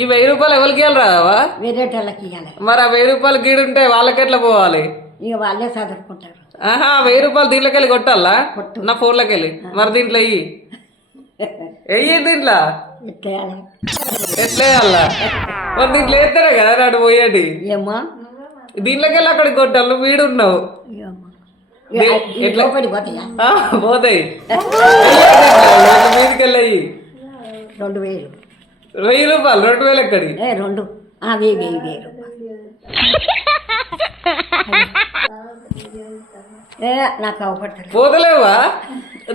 ఈ 1000 రూపాయలు ఎవరికి ఇవ్వాలి రావా? వేరేటోళ్ళకి ఇవ్వాలి. మరి ఆ 1000 రూపాయలు గీడుంటే వాళ్ళకి ఎట్లా పోవాలి? ఇక వాళ్ళే చదువుకుంటారు. ఆహా 1000 రూపాయలు దీంట్లోకి వెళ్ళి కొట్టాలా? నా ఫోన్లోకి వెళ్ళి. మరి దీంట్లో వెయ్యి దీంట్లో ఎట్లా వేయాలా? మరి దీంట్లో వేస్తేనే కదా నాడు పోయేటి. ఏమో దీంట్లోకి వెళ్ళి అక్కడికి కొట్టాలి. వీడు ఉన్నావు పోతాయి మీదకి వెళ్ళయి. 2000 1000 రూపాయలు 2000 ఎక్కడి? 2 నాకు అవపడతారు. పోతలేవా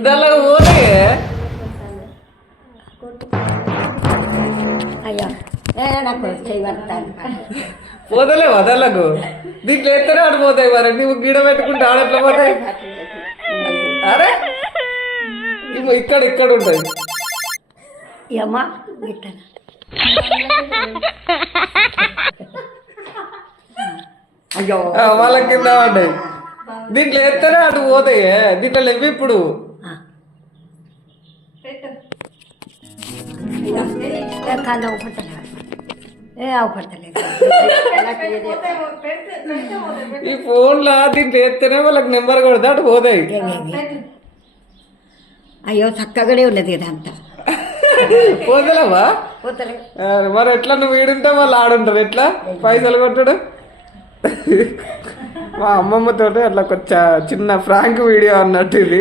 దానిలో పోతాయి? అయ్యా నాకు చేయబడతాను. పోతలేవా దానిలకు? దీంట్లో ఎత్తనే ఆడిపోతాయి. మరి నువ్వు గీడ పెట్టుకుంటే ఆడెట్లా పోతాయి? అరే ఇక్కడ ఇక్కడ ఉంటాయి. ఏమ్మా గిట్ట అయ్యో వాళ్ళ కింద పడ్డాయి. దీంట్లో ఎత్తనే అటు పోతాయి. దీంట్లో లేవు ఇప్పుడు. కళ్ళు అవపడతలేదు. అవపడతలేదు. ఈ ఫోన్లో దీంట్లో ఎత్తనే వాళ్ళకి నెంబర్ కొడితే అటు పోతాయి. అయ్యో చక్కగానే ఉన్నది ఇదంతా. పోతలేవా? మరి ఎట్లా నువ్వు వీడుంటే వాళ్ళు ఆడుంటారు. ఎట్లా పైసలు కొట్టడు? మా అమ్మమ్మతో అట్లా చిన్న ఫ్రాంక్ వీడియో అన్నట్టు ఇది.